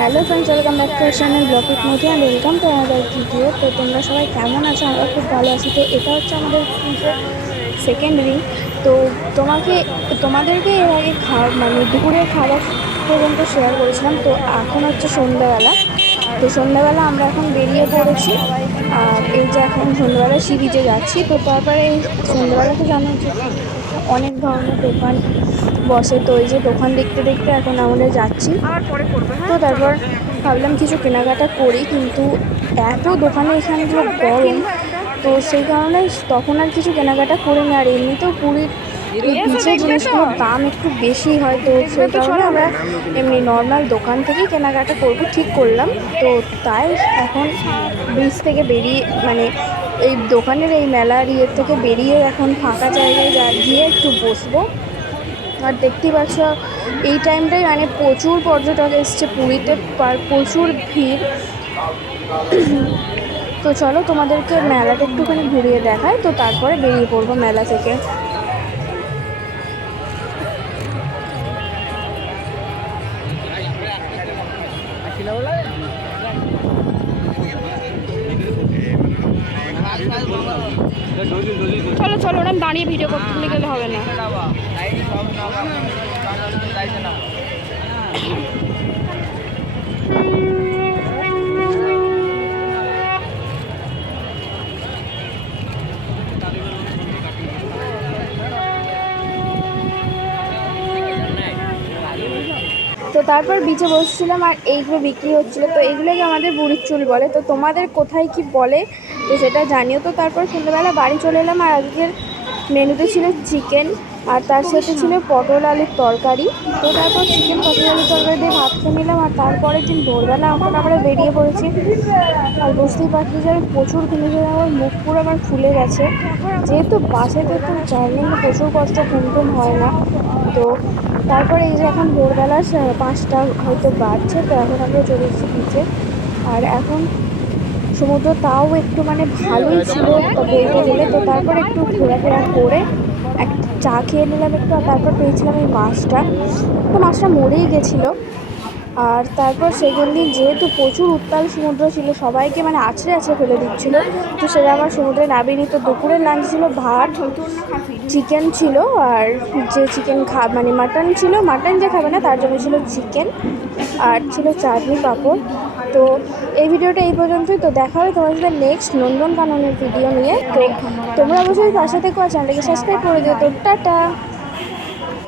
Hello friends, welcome back to channel blog with Madhu and welcome to another video. তো তোমরা সবাই কেমন আছো? আমরা খুব ভালো আছি। তো এটা হচ্ছে আমাদের সেকেন্ড রিং। তো তোমাদেরকে এর আগে মানে দুপুরের খাবার পর্যন্ত শেয়ার করেছিলাম। তো এখন হচ্ছে সন্ধ্যাবেলা। তো সন্ধ্যাবেলা আমরা এখন বেরিয়ে পড়েছি। আর এই যে এখন সন্ধ্যাবেলা সি বিচে যাচ্ছি। তো তারপরে এই সন্ধ্যাবেলা তো জানো যে অনেক ধরনের দোকান বসে। তো এই যে দোকান দেখতে দেখতে এখন আমরা যাচ্ছি। তো তারপর ভাবলাম কিছু কেনাকাটা করি, কিন্তু এত দোকানে এখানে যে গরম, তো সেই কারণে তখন আর কিছু কেনাকাটা করিনি। আর এমনিতেও পুরীর বিচের জিনিসগুলোর দাম একটু বেশি হয়, তো সেই কারণে আমরা এমনি নর্মাল দোকান থেকেই কেনাকাটা করব ঠিক করলাম। তো তাই এখন বিচ থেকে বেরিয়ে মানে এই দোকানের এই মেলার ইয়ের থেকে বেরিয়ে এখন ফাঁকা জায়গায় গিয়ে একটু বসবো। আর দেখতেই পাচ্ছ এই টাইমটাই মানে প্রচুর পর্যটক এসছে পুরীতে, প্রচুর ভিড়। তো চলো তোমাদেরকে মেলাটা একটুখানি ঘুরিয়ে দেখায়, তো তারপরে বেরিয়ে পড়বো মেলা থেকে। চলো চলো, ওরা দাঁড়িয়ে ভিডিও করতে গেলে হবে না। তো তারপর বিচে বসছিলাম আর এইগুলো বিক্রি হচ্ছিলো। তো এইগুলোকে আমাদের বুড়ির চুল বলে। তো তোমাদের কোথায় কি বলে তো সেটা জানিও। তো তারপর সন্ধ্যাবেলা বাড়ি চলে এলাম। আর আজকের মেনুতে ছিল চিকেন, আর তার সাথে ছিল পটল আলুর তরকারি। তো তারপর চিকেন পটল আলুর তরকারি দিয়ে ভাত খেয়ে নিলাম। আর তারপরের দিন ভোরবেলা এখন আমরা বেরিয়ে পড়েছি। আর বুঝতেই পারছি যে আমি প্রচুর কিনেছি, আমার মুখ পুরো আমার ফুলে গেছে, যেহেতু বাসেতে একটু জার্নি প্রচুর কষ্ট, ঘুম হয় না। তো তারপরে এই যে এখন ভোরবেলা 5টা হয়তো বাজছে। তো এখন আমরা চলে এসেছি বিচে। আর এখন সমুদ্র তাও একটু মানে ভালোই ছিল বলতে গেলে। তো তারপরে একটু ঘোরাফেরা করে একটা চা খেয়ে নিলাম একটু। আর তারপর পেয়েছিলাম এই মাছটা। তো মাছটা মরেই গেছিলো। আর তারপর সেকেন্ড দিন যেহেতু প্রচুর উত্তাল সমুদ্র ছিল, সবাইকে মানে আছড়ে আছড়ে ফেলে দিচ্ছিলো, তো সেটা আমার সমুদ্রে নামিনি। তো দুপুরের লাঞ্চ ছিল ভাত, চিকেন ছিল, আর যে চিকেন মানে মাটন ছিল, মাটন যে খাবে না তার জন্য ছিল চিকেন, আর ছিল চাটনি পাঁপড়। তো এই ভিডিওটা এই পর্যন্তই। তো দেখা হবে তোমার সাথে নেক্সট নন্দনকাননের ভিডিও নিয়ে। তো তোমরা অবশ্যই পাশে থেকো আর চ্যানেলটাকে সাবস্ক্রাইব করে দিও। তো টাটা।